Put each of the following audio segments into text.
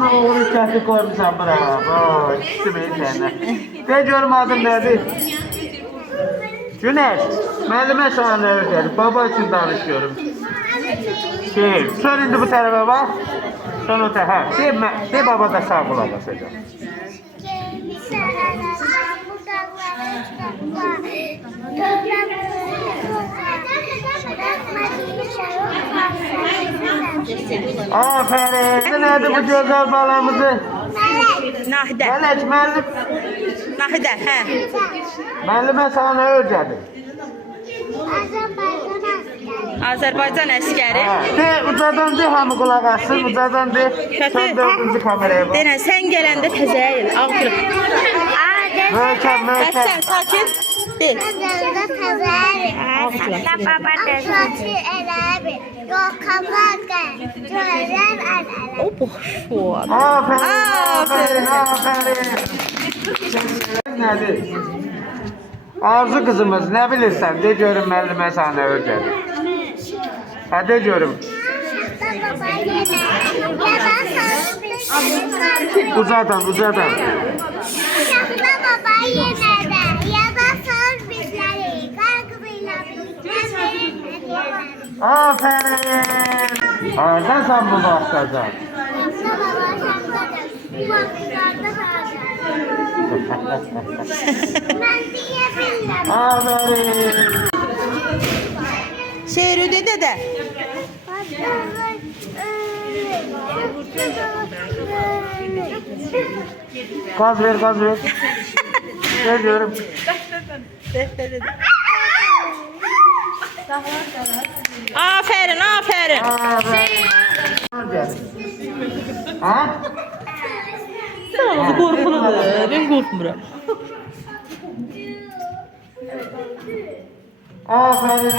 Ama oğlu çatı koymuşsan bravo. İkisi beni kendine. De görüm adım nedir? Güneş. Müellime sana ne öderim? Baba için danışıyorum. Sor indi bu tarafa bak. Son o tarafa. De baba da sağ kulak asacak. Aferin. Nedir bu güzel balamızı? Nahide. Melek müellim. Nahide, hə. Müellime sana ne ödedi? Azərbaycan əskəri. De ucadan de hamı kulak assın. Ucadan de. Sen dördüncü kameraya bak. Denən, sən gələndə təzəyə el, ağır. Möhkəm, möhkəm. Sən sakin. Del. O boş o. Aferin, aferin. Nedir? Arzu kızımız ne bilirsen de görüm müellime sana ödedi. Hadi görüm. Uzadan, uzadan. Aferin. Nereden sen bunu başlayacaksın? Aferin. Şeir ödedi de. Gaz ver, gaz ver. Ne diyorum? Aferin, aferin. Ha? Sağ korkuludur. Ben korkmuram. Aferin.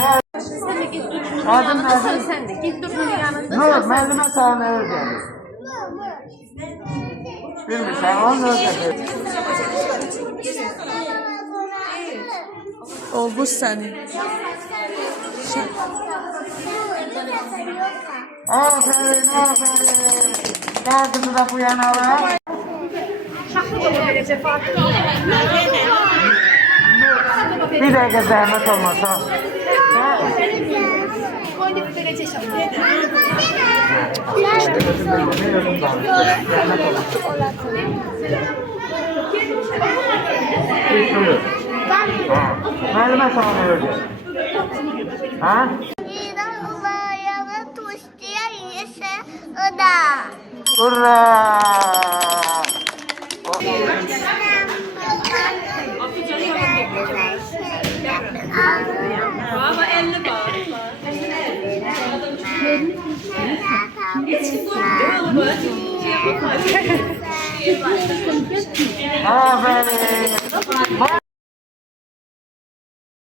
Adın ne? Sen de git dur bunun yanında. Nur, müellime sana ne ödedi? Bilmirsen, onu ödedi. Olmuş səni. Aferin, aferin. Kağıdını da bu yana alalım. Bir dakika zahmet olmasa. Müellime sana ne ödedi? Ha? Hurra! Baba elini bağırma. Aferin.